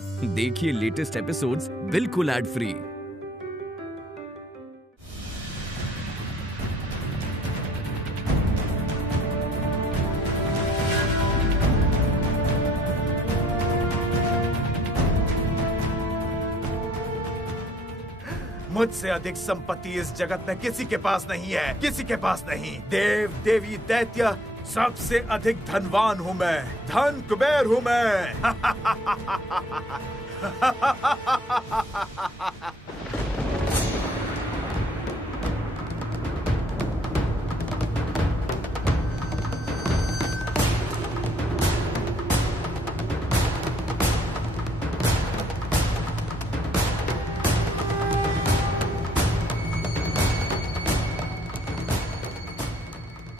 देखिए latest episodes बिल्कुल ad free. मुझसे अधिक संपत्ति इस जगत में किसी के पास नहीं है, किसी के पास नहीं। देव देवी दैत्य सबसे अधिक धनवान हूँ मैं, धन कुबेर हूँ मैं।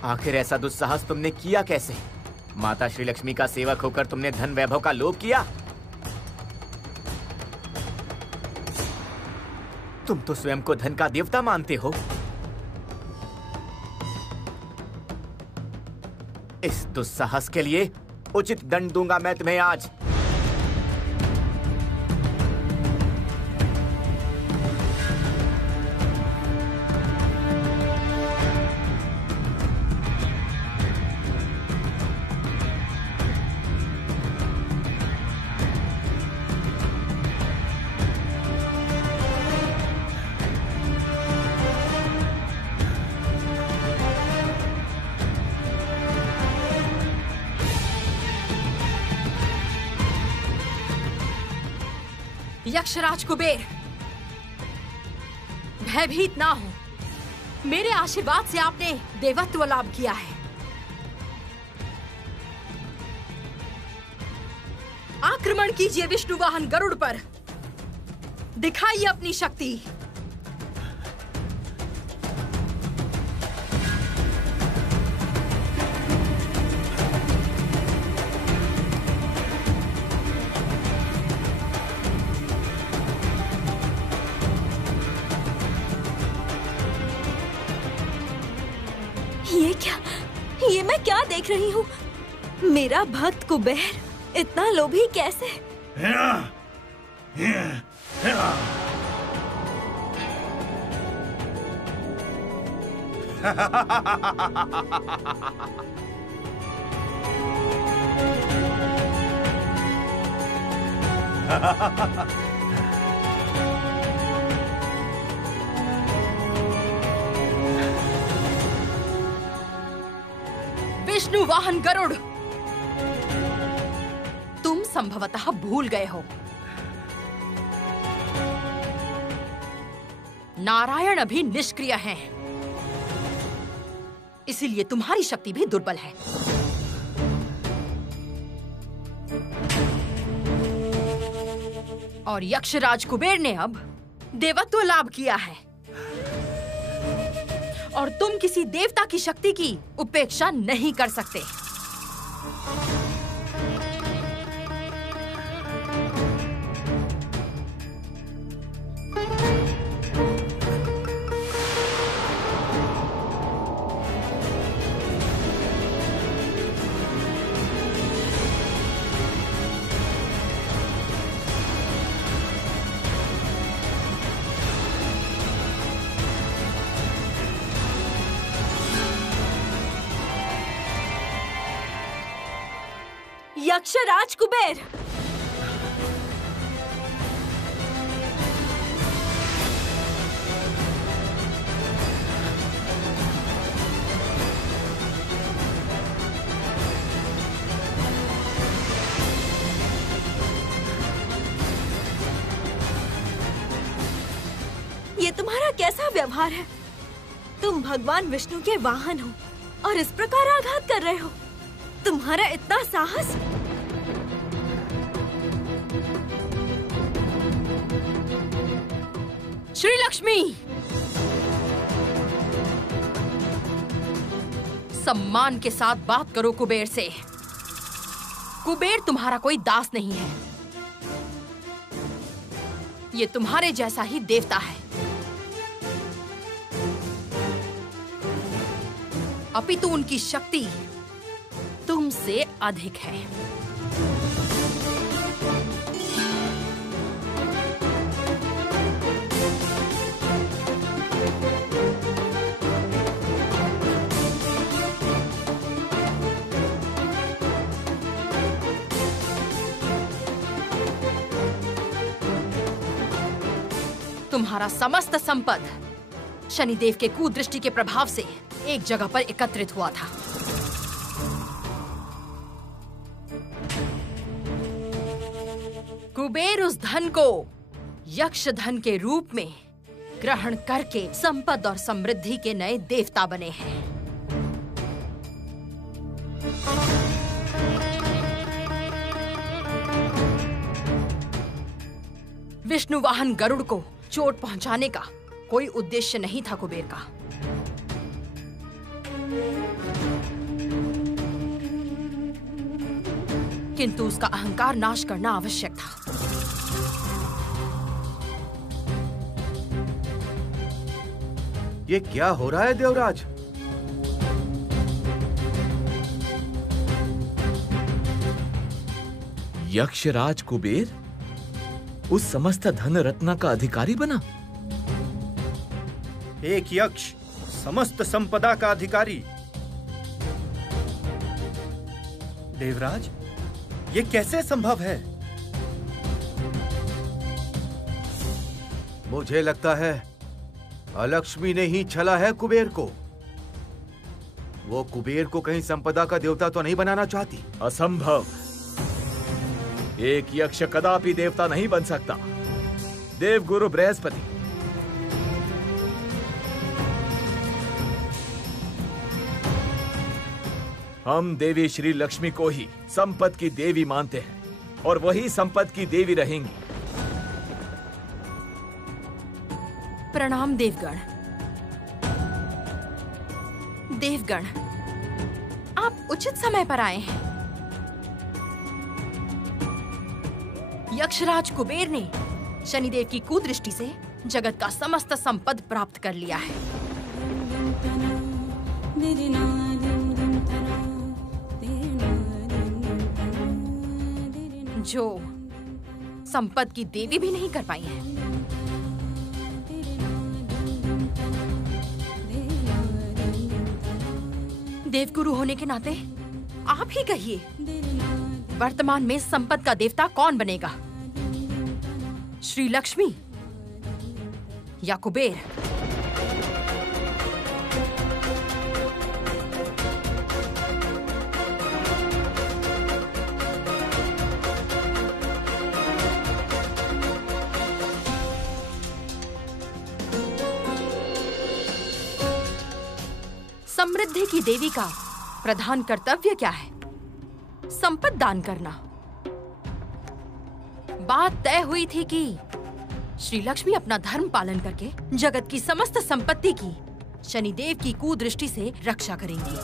आखिर ऐसा दुस्साहस तुमने किया कैसे? माता श्री लक्ष्मी का सेवक होकर तुमने धन वैभव का लोभ किया? तुम तो स्वयं को धन का देवता मानते हो। इस दुस्साहस के लिए उचित दंड दूंगा मैं तुम्हें आज। यक्षराज कुबेर, भयभीत ना हो। मेरे आशीर्वाद से आपने देवत्व लाभ किया है। आक्रमण कीजिए विष्णु वाहन गरुड़ पर, दिखाइए अपनी शक्ति। ये मैं क्या देख रही हूँ? मेरा भक्त कुबेर इतना लोभी कैसे? विष्णु वाहन गरुड़, तुम संभवतः भूल गए हो, नारायण अभी निष्क्रिय हैं, इसीलिए तुम्हारी शक्ति भी दुर्बल है। और यक्षराज कुबेर ने अब देवत्व लाभ किया है, और तुम किसी देवता की शक्ति की उपेक्षा नहीं कर सकते। यक्षराज कुबेर, ये तुम्हारा कैसा व्यवहार है? तुम भगवान विष्णु के वाहन हो और इस प्रकार आघात कर रहे हो। तुम्हारा इतना साहस! श्री लक्ष्मी, सम्मान के साथ बात करो कुबेर से। कुबेर तुम्हारा कोई दास नहीं है, ये तुम्हारे जैसा ही देवता है। अपितु उनकी शक्ति तुमसे अधिक है। तुम्हारा समस्त संपद शनिदेव के कुदृष्टि के प्रभाव से एक जगह पर एकत्रित हुआ था। कुबेर उस धन को यक्ष धन के रूप में ग्रहण करके संपद और समृद्धि के नए देवता बने हैं। विष्णु वाहन गरुड़ को चोट पहुंचाने का कोई उद्देश्य नहीं था कुबेर का। किंतु उसका अहंकार नाश करना आवश्यक था। ये क्या हो रहा है देवराज? यक्षराज कुबेर उस समस्त धन रत्न का अधिकारी बना। एक यक्ष समस्त संपदा का अधिकारी। देवराज, ये कैसे संभव है? मुझे लगता है अलक्ष्मी ने ही छला है कुबेर को। वो कुबेर को कहीं संपदा का देवता तो नहीं बनाना चाहती। असंभव। एक यक्ष कदापि देवता नहीं बन सकता। देवगुरु बृहस्पति। हम देवी श्री लक्ष्मी को ही संपत्ति की देवी मानते हैं और वही संपत्ति की देवी रहेंगी। प्रणाम देवगण। देवगण, आप उचित समय पर आए हैं। यक्षराज कुबेर ने शनिदेव की कुदृष्टि से जगत का समस्त संपद प्राप्त कर लिया है। जो संपद की देवी भी नहीं कर पाई है। देवगुरु होने के नाते आप ही कहिए, वर्तमान में संपद का देवता कौन बनेगा? श्री लक्ष्मी या कुबेर? समृद्धि की देवी का प्रधान कर्तव्य क्या है? संपत्ति दान करना। बात तय हुई थी कि श्री लक्ष्मी अपना धर्म पालन करके जगत की समस्त संपत्ति की शनिदेव की कुदृष्टि से रक्षा करेंगी।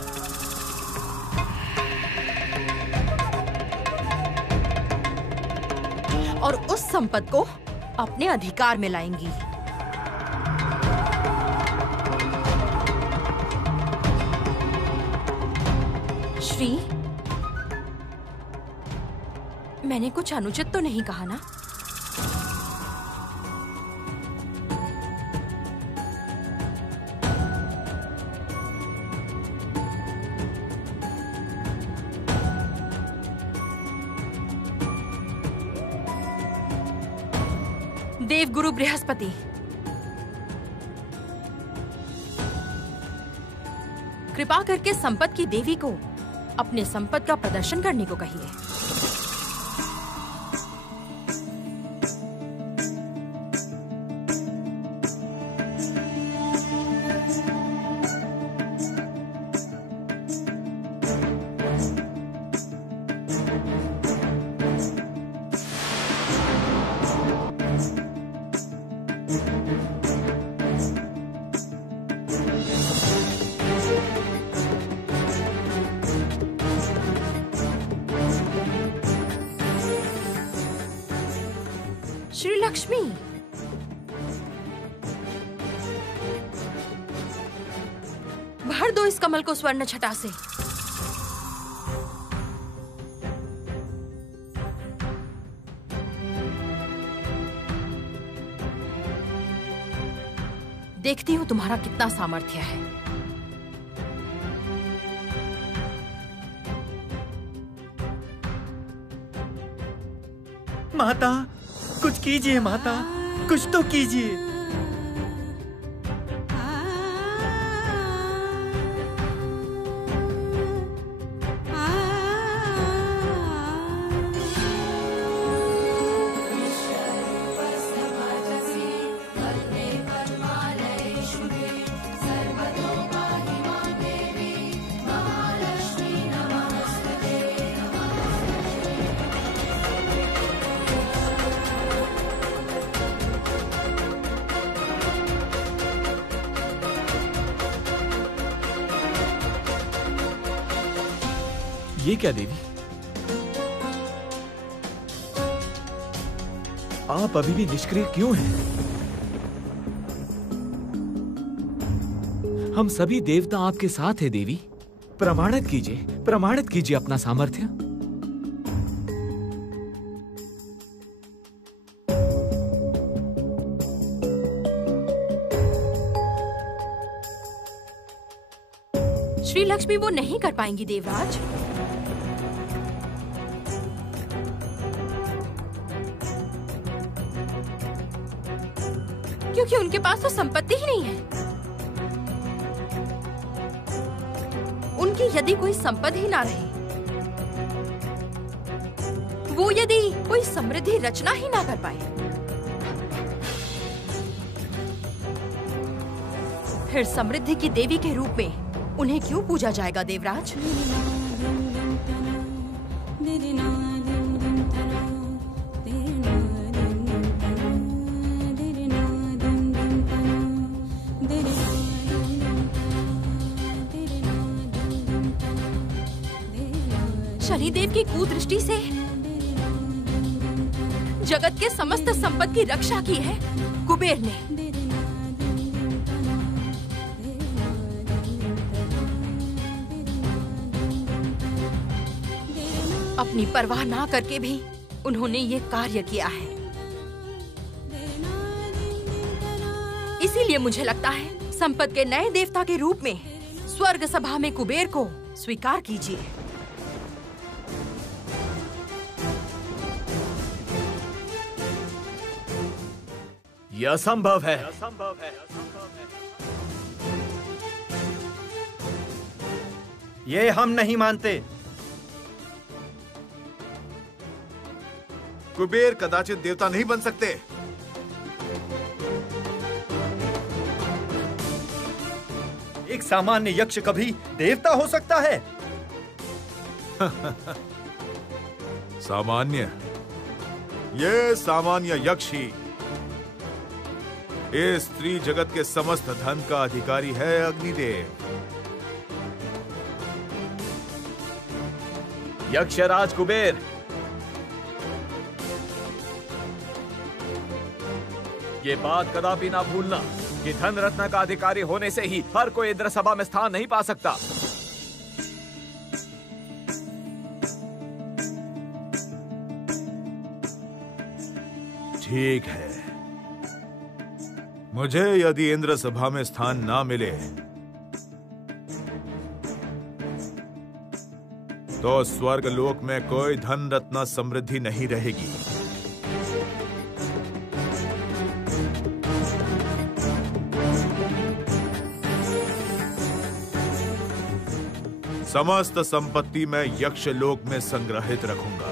और उस संपत्ति को अपने अधिकार में लाएंगी। श्री, मैंने कुछ अनुचित तो नहीं कहा ना? देवगुरु बृहस्पति, कृपा करके संपत्ति की देवी को अपने संपत्ति का प्रदर्शन करने को कहिए। श्री लक्ष्मी, भर दो इस कमल को स्वर्ण छटा से। देखती हूँ तुम्हारा कितना सामर्थ्य है। माता, कुछ कीजिए माता, कुछ तो कीजिए। ये क्या देवी, आप अभी भी निष्क्रिय क्यों हैं? हम सभी देवता आपके साथ हैं देवी। प्रमाणित कीजिए अपना सामर्थ्य। श्री लक्ष्मी वो नहीं कर पाएंगी देवराज। क्योंकि उनके पास तो संपत्ति ही नहीं है। उनकी यदि कोई संपत्ति ना रहे, वो यदि कोई समृद्धि रचना ही ना कर पाए, फिर समृद्धि की देवी के रूप में उन्हें क्यों पूजा जाएगा देवराज? शनिदेव की कुदृष्टि से जगत के समस्त संपत्ति की रक्षा की है कुबेर ने। अपनी परवाह ना करके भी उन्होंने ये कार्य किया है। इसीलिए मुझे लगता है संपत के नए देवता के रूप में स्वर्ग सभा में कुबेर को स्वीकार कीजिए। यह असंभव है। ये हम नहीं मानते। कुबेर कदाचित देवता नहीं बन सकते। एक सामान्य यक्ष कभी देवता हो सकता है? सामान्य? ये सामान्य यक्ष ही इस स्त्री जगत के समस्त धन का अधिकारी है अग्निदेव। यक्षराज कुबेर, ये बात कदापि ना भूलना कि धन रत्न का अधिकारी होने से ही हर कोई इंद्र सभा में स्थान नहीं पा सकता। ठीक है, मुझे यदि इंद्र सभा में स्थान ना मिले तो स्वर्ग लोक में कोई धन रत्न समृद्धि नहीं रहेगी। समस्त संपत्ति मैं यक्ष लोक में संग्रहित रखूंगा।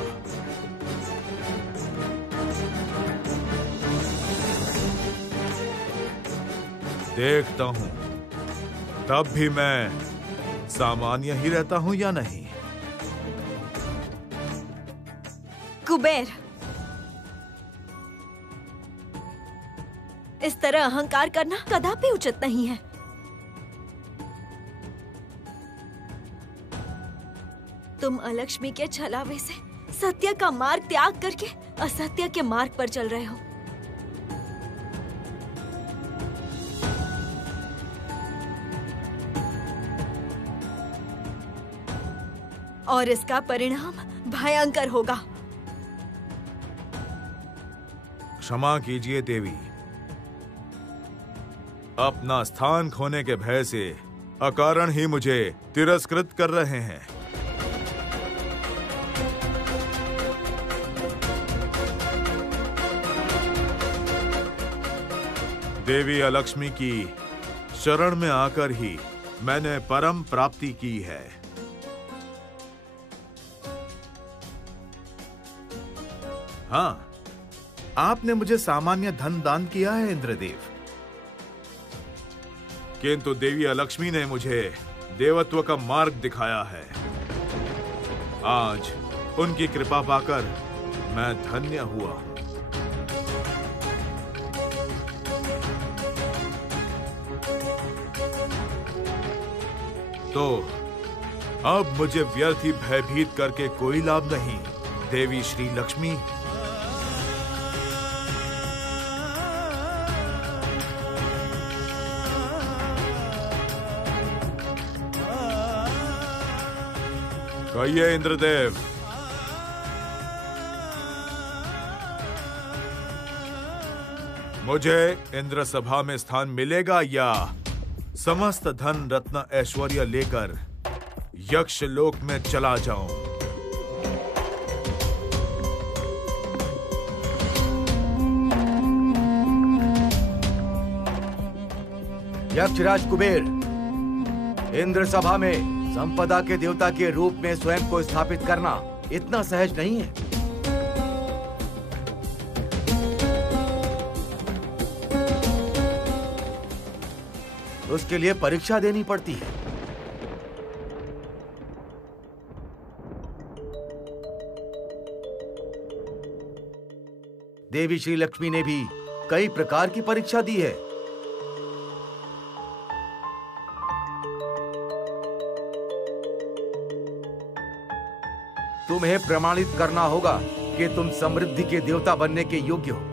देखता हूं तब भी मैं सामान्य ही रहता हूं या नहीं। कुबेर, इस तरह अहंकार करना कदापि उचित नहीं है। तुम अलक्ष्मी के छलावे से सत्य का मार्ग त्याग करके असत्य के मार्ग पर चल रहे हो। और इसका परिणाम भयंकर होगा। क्षमा कीजिए देवी, अपना स्थान खोने के भय से अकारण ही मुझे तिरस्कृत कर रहे हैं। देवी अलक्ष्मी की शरण में आकर ही मैंने परम प्राप्ति की है। हाँ, आपने मुझे सामान्य धन दान किया है इंद्रदेव, किंतु देवी अलक्ष्मी ने मुझे देवत्व का मार्ग दिखाया है। आज उनकी कृपा पाकर मैं धन्य हुआ हूं। तो अब मुझे व्यर्थ ही भयभीत करके कोई लाभ नहीं। देवी श्री लक्ष्मी, कहिए इंद्रदेव। मुझे इंद्र सभा में स्थान मिलेगा या समस्त धन रत्न ऐश्वर्य लेकर यक्ष लोक में चला जाऊं? यक्षराज कुबेर, इंद्र सभा में संपदा के देवता के रूप में स्वयं को स्थापित करना इतना सहज नहीं है। उसके लिए परीक्षा देनी पड़ती है। देवी श्री लक्ष्मी ने भी कई प्रकार की परीक्षा दी है। तुम्हें प्रमाणित करना होगा कि तुम समृद्धि के देवता बनने के योग्य हो।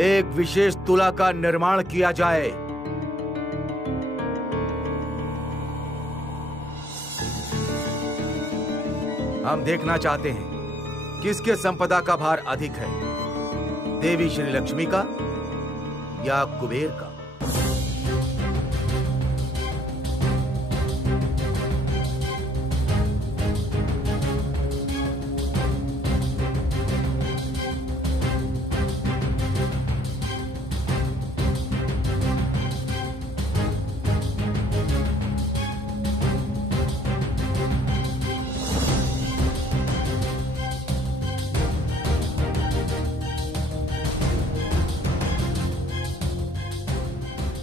एक विशेष तुला का निर्माण किया जाए। हम देखना चाहते हैं किसके संपदा का भार अधिक है, देवी श्री लक्ष्मी का या कुबेर का।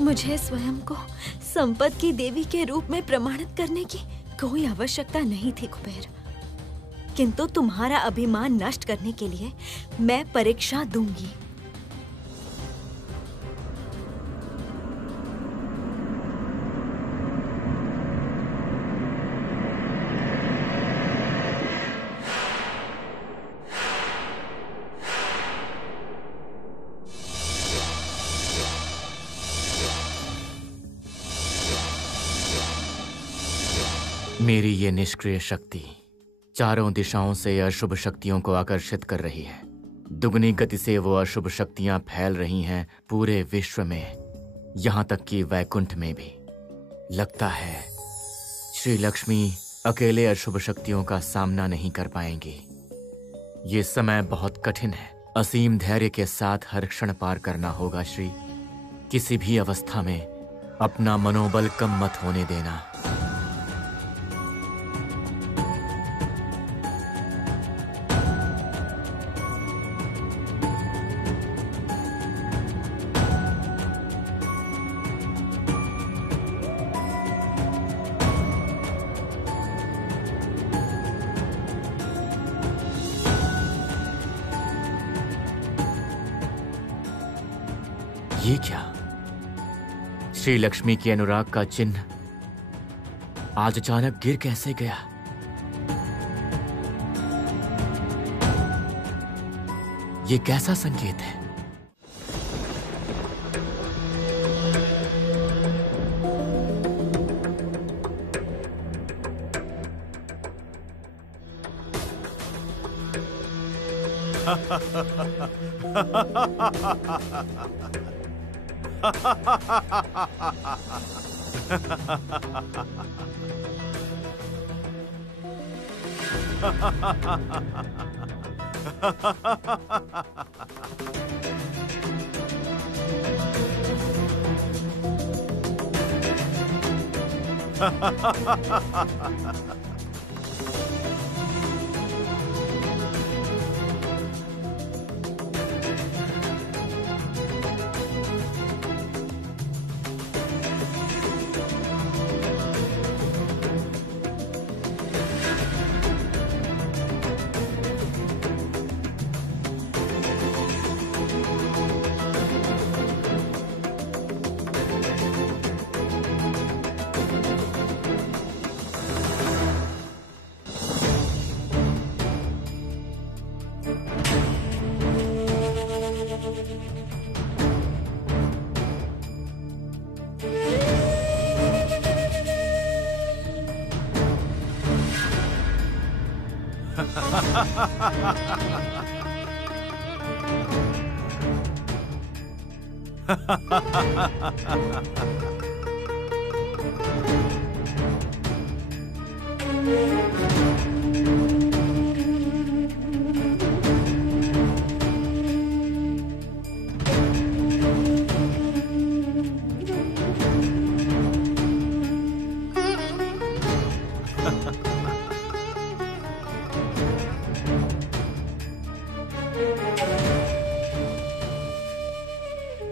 मुझे स्वयं को संपद की देवी के रूप में प्रमाणित करने की कोई आवश्यकता नहीं थी कुबेर, किंतु तुम्हारा अभिमान नष्ट करने के लिए मैं परीक्षा दूंगी। मेरी ये निष्क्रिय शक्ति चारों दिशाओं से अशुभ शक्तियों को आकर्षित कर रही है। दुगनी गति से वो अशुभ शक्तियां फैल रही हैं पूरे विश्व में, यहाँ तक कि वैकुंठ में भी। लगता है श्री लक्ष्मी अकेले अशुभ शक्तियों का सामना नहीं कर पाएंगी। ये समय बहुत कठिन है। असीम धैर्य के साथ हर क्षण पार करना होगा श्री। किसी भी अवस्था में अपना मनोबल कम मत होने देना। ये क्या? श्री लक्ष्मी के अनुराग का चिन्ह आज अचानक गिर कैसे गया? ये कैसा संकेत है?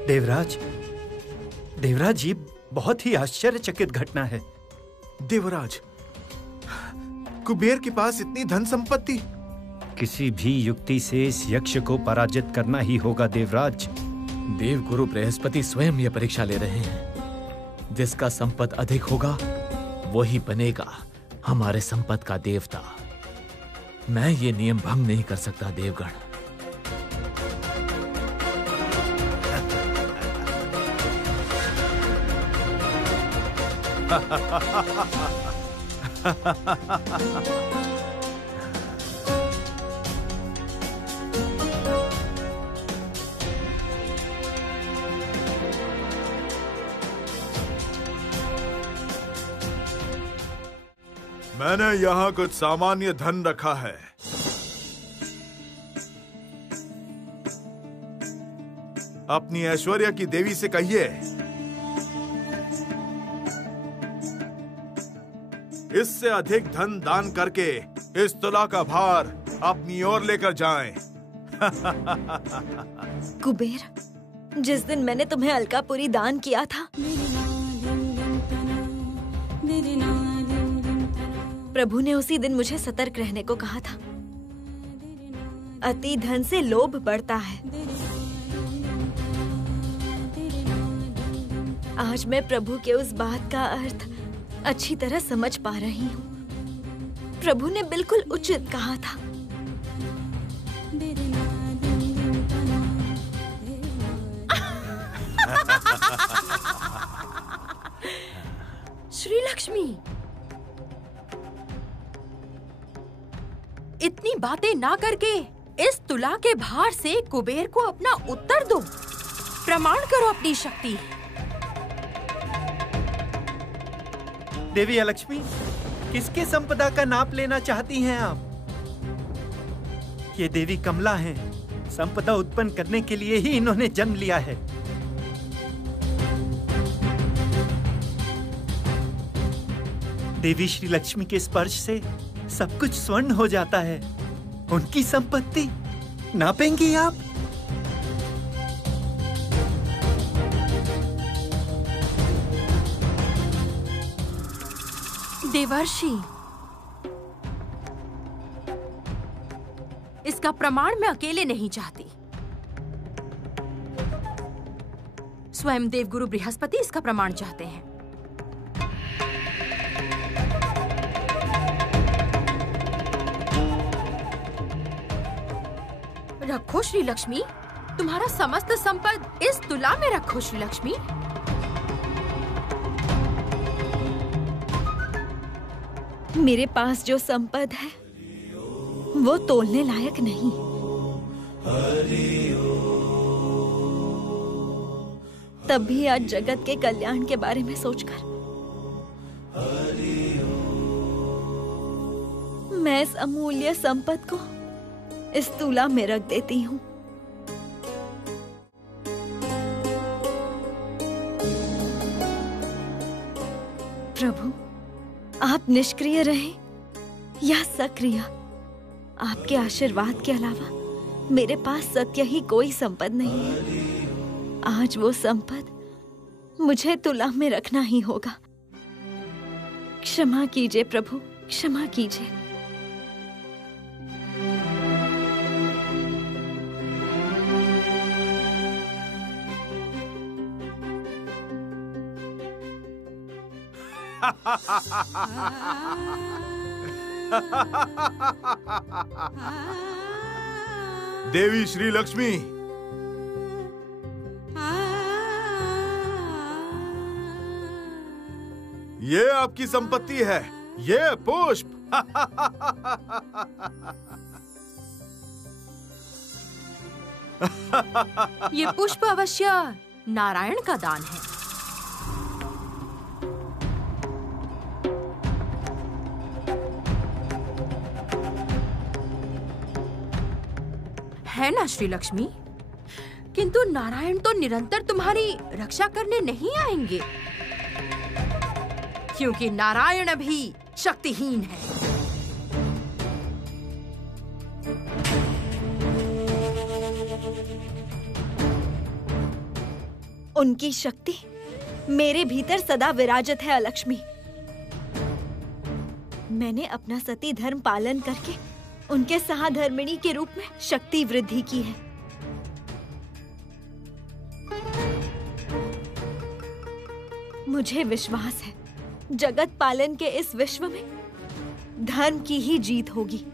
देवराज, देवराज, ये बहुत ही आश्चर्यचकित घटना है। देवराज, कुबेर के पास इतनी धन संपत्ति। किसी भी युक्ति से इस यक्ष को पराजित करना ही होगा देवराज। देवगुरु बृहस्पति स्वयं यह परीक्षा ले रहे हैं। जिसका संपत अधिक होगा वही बनेगा हमारे संपत का देवता। मैं ये नियम भंग नहीं कर सकता देवगण। मैंने यहाँ कुछ सामान्य धन रखा है। अपनी ऐश्वर्य की देवी से कहिए इससे अधिक धन दान करके इस तुला का भार अपनी ओर लेकर जाएं। कुबेर, जिस दिन मैंने तुम्हें अलकापुरी दान किया था, प्रभु ने उसी दिन मुझे सतर्क रहने को कहा था। अति धन से लोभ बढ़ता है। आज मैं प्रभु के उस बात का अर्थ अच्छी तरह समझ पा रही हूँ। प्रभु ने बिल्कुल उचित कहा था। श्री लक्ष्मी, इतनी बातें ना करके इस तुला के भार से कुबेर को अपना उत्तर दो। प्रमाण करो अपनी शक्ति। देवी लक्ष्मी, किसके संपदा का नाप लेना चाहती हैं आप? ये देवी कमला हैं। संपदा उत्पन्न करने के लिए ही इन्होंने जन्म लिया है। देवी श्री लक्ष्मी के स्पर्श से सब कुछ स्वर्ण हो जाता है। उनकी संपत्ति नापेंगी आप? देवर्षि, इसका प्रमाण मैं अकेले नहीं चाहती। स्वयं देवगुरु बृहस्पति इसका प्रमाण चाहते हैं। रखो श्री लक्ष्मी, तुम्हारा समस्त संपद इस तुला में रखो श्री लक्ष्मी। मेरे पास जो संपद है वो तोलने लायक नहीं। तब भी आज जगत के कल्याण के बारे में सोचकर मैं इस अमूल्य संपद को इस तुला में रख देती हूँ। प्रभु, आप निष्क्रिय रहे या सक्रिय, आपके आशीर्वाद के अलावा मेरे पास सत्य ही कोई संपद नहीं है। आज वो संपद मुझे तुला में रखना ही होगा। क्षमा कीजिए प्रभु, क्षमा कीजिए। देवी श्री लक्ष्मी, ये आपकी संपत्ति है, ये पुष्प। ये पुष्प अवश्य नारायण का दान है ना श्री लक्ष्मी? किंतु नारायण तो निरंतर तुम्हारी रक्षा करने नहीं आएंगे, क्योंकि नारायण भी शक्तिहीन है। उनकी शक्ति मेरे भीतर सदा विराजित है अलक्ष्मी। मैंने अपना सती धर्म पालन करके उनके सहधर्मिणी के रूप में शक्ति वृद्धि की है। मुझे विश्वास है जगत पालन के इस विश्व में धर्म की ही जीत होगी।